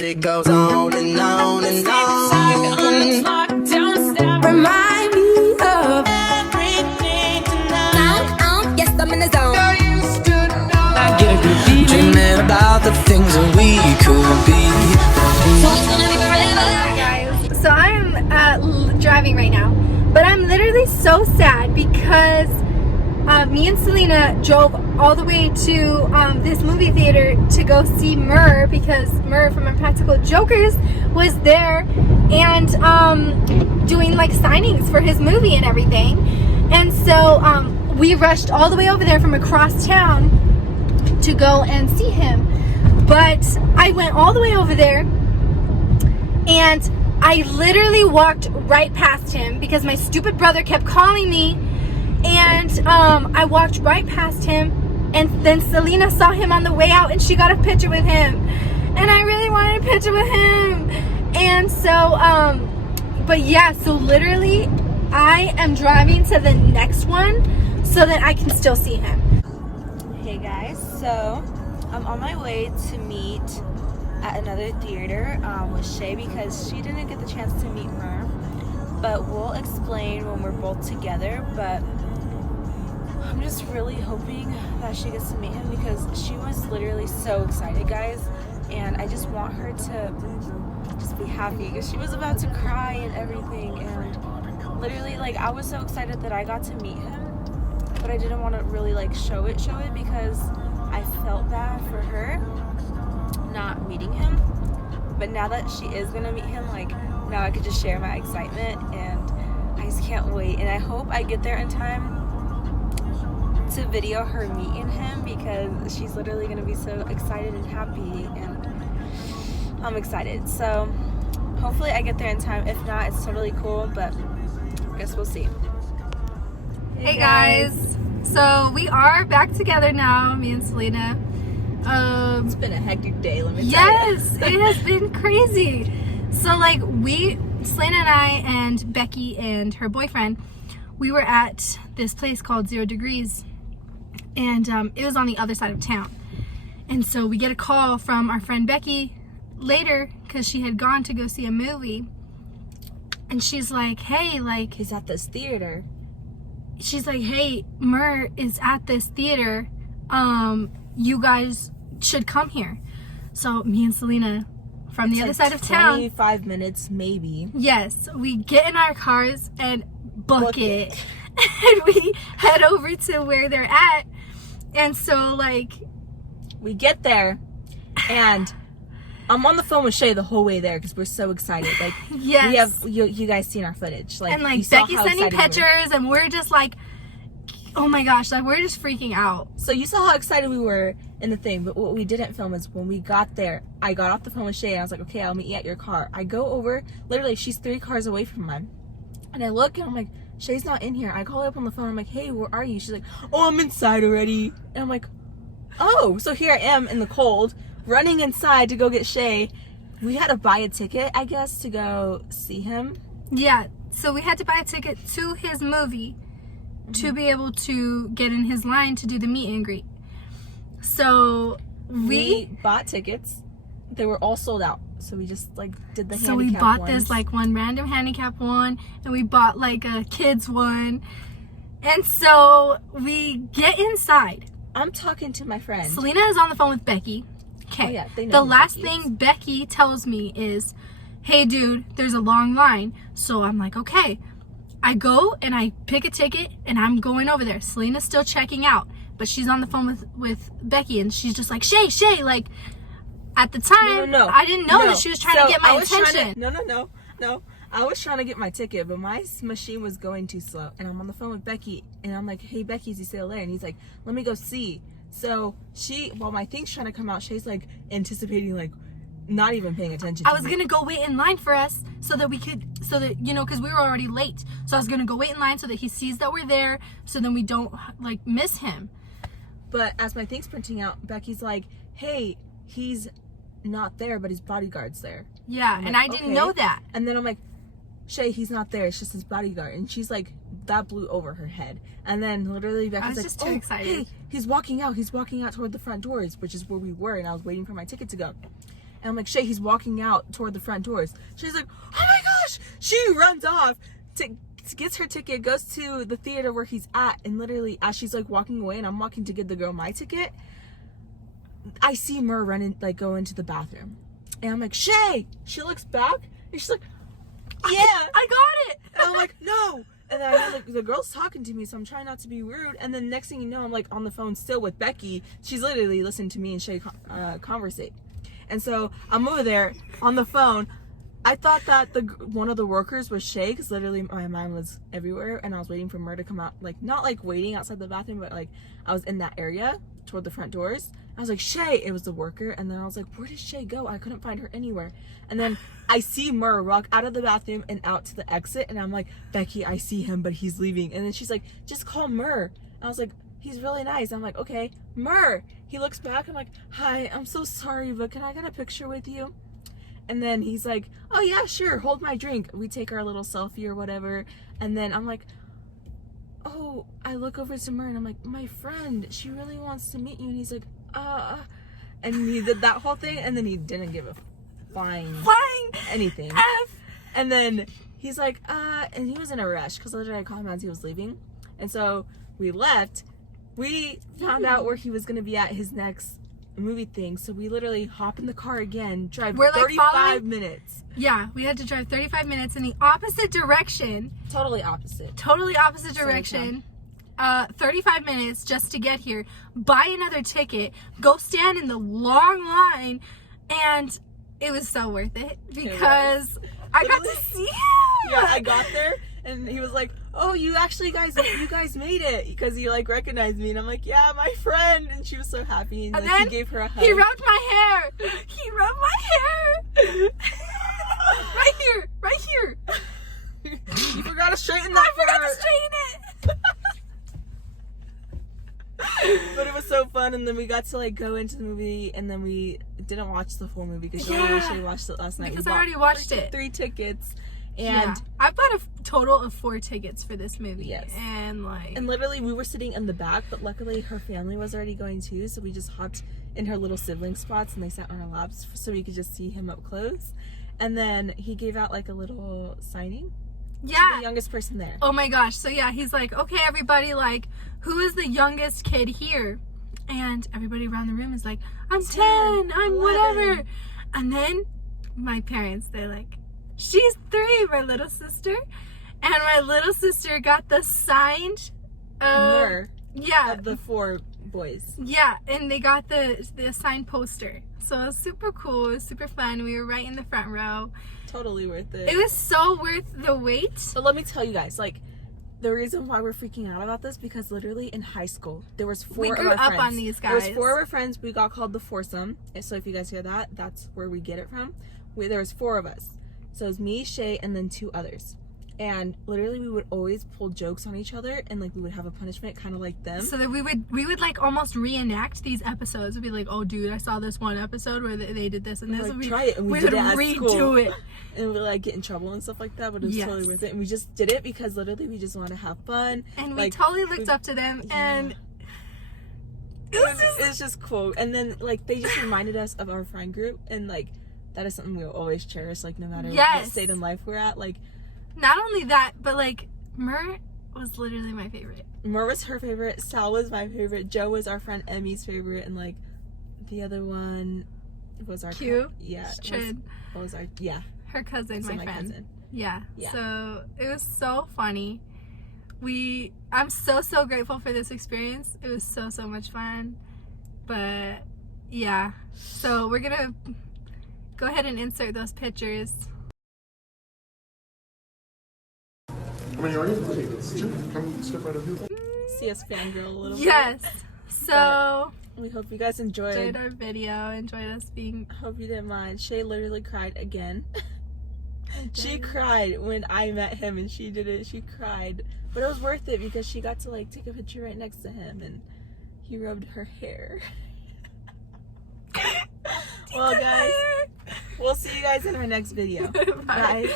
It goes on and on and on. Remind me of everything tonight. Yes, I'm in the zone. I get a good feeling. Dreaming about the things that we could be. Guys, so I'm driving right now, but I'm literally so sad because me and Selena drove all the way to this movie theater to go see Murr because Murr from Impractical Jokers was there and doing like signings for his movie and everything. And so we rushed all the way over there from across town to go and see him. But I went all the way over there and I literally walked right past him because my stupid brother kept calling me. And I walked right past him, and then Selena saw him on the way out and she got a picture with him, and I really wanted a picture with him. And so but yeah, so literally I am driving to the next one so that I can still see him. Hey guys, so I'm on my way to meet at another theater with Shay because she didn't get the chance to meet Murr, but we'll explain when we're both together. But I'm just really hoping that she gets to meet him because she was literally so excited, guys, and I just want her to just be happy because she was about to cry and everything. And literally, like, I was so excited that I got to meet him, but I didn't want to really like show it because I felt bad for her not meeting him. But now that she is gonna meet him, like, now I could just share my excitement, and I just can't wait. And I hope I get there in time to video her meeting him because she's literally gonna be so excited and happy, and I'm excited. So hopefully I get there in time. If not, it's totally cool, but I guess we'll see. Hey guys, so we are back together now, me and Selena. It's been a hectic day, let me tell you. Yes, it has been crazy. So like Selena and I and Becky and her boyfriend, we were at this place called 0 Degrees, and it was on the other side of town. And so we get a call from our friend Becky later because she had gone to go see a movie, and she's like, hey, like, He's at this theater. she's like, hey, Murr is at this theater, you guys should come here. So me and Selena from the other side of town, 25 minutes maybe. yes, we get in our cars and book it. And we head over to where they're at. And so like We get there and I'm on the phone with Shay the whole way there because we're so excited. Like, yes, we have you guys seen our footage, like, and you like saw Becky's how sending excited we were. pictures and we're just like, oh my gosh, like we're just freaking out. So you saw how excited we were in the thing, but what we didn't film is when we got there, I got off the phone with Shay and I was like, okay, I'll meet you at your car. I go over, literally she's 3 cars away from mine, and I look and I'm like, Shay's not in here. I call her up on the phone, I'm like, hey, where are you? She's like, oh, I'm inside already. And I'm like, oh, so here I am in the cold, running inside to go get Shay. We had to buy a ticket, I guess, to go see him. Yeah, so we had to buy a ticket to his movie to be able to get in his line to do the meet and greet. So We bought tickets. They were all sold out. So we just like did the handicap so we bought ones. this like one random handicap one, and we bought like a kids one. And so we get inside. I'm talking to my friend. Selena is on the phone with Becky. Okay. Oh, yeah, they know the who last Becky is. thing Becky tells me is, hey dude, there's a long line. So I'm like, okay. I go and I pick a ticket and I'm going over there. Selena's still checking out, but she's on the phone with Becky, and she's just like, Shay, like, at the time, No. I didn't know No. that she was trying So to get my I was trying attention. No. I was trying to get my ticket, but my machine was going too slow. And I'm on the phone with Becky, and I'm like, hey, Becky, is he still there? And he's like, let me go see. So while my thing's trying to come out, Shay's like anticipating, like, not even paying attention to I was me. gonna go wait in line for us so that you know, because we were already late. So I was gonna go wait in line so that he sees that we're there, so then we don't like miss him. But as my thing's printing out, Becky's like, hey, he's not there, but his bodyguard's there. Yeah, I'm and like, I didn't okay. know that. And then I'm like, Shay, he's not there. It's just his bodyguard. And she's like, that blew over her head. And then literally Becky's I was like, just too excited. Hey, he's walking out toward the front doors, which is where we were. And I was waiting for my ticket to go. And I'm like, Shay, he's walking out toward the front doors. Shay's like, oh my gosh! She runs off, gets her ticket, goes to the theater where he's at, and literally as she's like walking away and I'm walking to give the girl my ticket, I see Murr running, like go into the bathroom. And I'm like, Shay! She looks back and she's like, yeah! I got it! And I'm like, no! And then I know, like, the girl's talking to me, so I'm trying not to be rude. And then next thing you know, I'm like on the phone still with Becky. She's literally listening to me and Shay conversate. And so I'm over there on the phone. I thought that one of the workers was Shay, because literally my mind was everywhere, and I was waiting for Murr to come out. Like, not like waiting outside the bathroom, but like I was in that area toward the front doors. I was like, Shay! It was the worker. And then I was like, where did Shay go? I couldn't find her anywhere. And then I see Murr walk out of the bathroom and out to the exit, and I'm like, Becky, I see him, but he's leaving. And then she's like, just call Murr. And I was like, he's really nice. I'm like, okay, Murr. He looks back. I'm like, hi, I'm so sorry, but can I get a picture with you? And then he's like, oh yeah, sure, hold my drink. We take our little selfie or whatever. And then I'm like, oh, I look over to Murr and I'm like, my friend, she really wants to meet you. And he's like, and he did that whole thing, and then he didn't give a flying anything. F. And then he's like, and he was in a rush because literally I called him as he was leaving. And so we left. We found out where he was going to be at his next movie thing. So we literally hop in the car again, drive 35 minutes. Yeah, we had to drive 35 minutes in the opposite direction. Totally opposite direction. 35 minutes just to get here, buy another ticket, go stand in the long line, and it was so worth it because I got to see him. Yeah, I got there and he was like, oh, you guys made it, because he like recognized me, and I'm like, yeah, my friend. And she was so happy, and like, he gave her a hug. He rubbed my hair. Right here. You forgot to straighten that. I forgot to straighten it. But it was so fun, and then we got to like go into the movie, and then we didn't watch the full movie because she watched it last night. Because I already watched it. 3 tickets, and I bought a total of 4 tickets for this movie. Yes, and literally we were sitting in the back, but luckily her family was already going too, so we just hopped in her little sibling spots, and they sat on our laps so we could just see him up close. And then he gave out like a little signing. Yeah, the youngest person there. Oh my gosh. So yeah, he's like, okay, everybody, like, who is the youngest kid here? And everybody around the room is like, I'm 10, I'm 11. Whatever. And then my parents, they're like, she's 3, my little sister. And my little sister got the signed Murr. Yeah, of the 4 boys. Yeah, and they got the signed poster. So it was super cool. It was super fun. We were right in the front row. Totally worth it. It was so worth the wait. But let me tell you guys, like, the reason why we're freaking out about this, because literally in high school there was 4 we grew of our up friends. On these guys. There was 4 of our friends. We got called the foursome. So if you guys hear that, that's where we get it from. There was 4 of us. So it was me, Shay, and then 2 others. And literally we would always pull jokes on each other, and like we would have a punishment kind of like them. So that we would like almost reenact these episodes. We'd be like, oh dude, I saw this one episode where they did this and this. Like, try it, and we did it at redo school. it. And we like get in trouble and stuff like that, but it was totally worth it. And we just did it because literally we just wanted to have fun. And like, we totally looked up to them, and it's just cool. And then like they just reminded us of our friend group, and like that is something we'll always cherish, like no matter what state in life we're at. Like, not only that, but like Murr was literally my favorite. Murr was her favorite, Sal was my favorite, Joe was our friend Emmy's favorite, and like the other one was our Q. Her cousin, my friend. Cousin. Yeah. So it was so funny. I'm so grateful for this experience. It was so much fun. But yeah. So we're gonna go ahead and insert those pictures. I mean, you're sure. Come step right up here. See us fangirl a little bit. Yes. So we hope you guys enjoyed our video, enjoyed us being. Hope you didn't mind. Shay literally cried again. She cried when I met him, and she did it. She cried, but it was worth it because she got to like take a picture right next to him, and he rubbed her hair. Well, guys, we'll see you guys in our next video. Bye. Bye.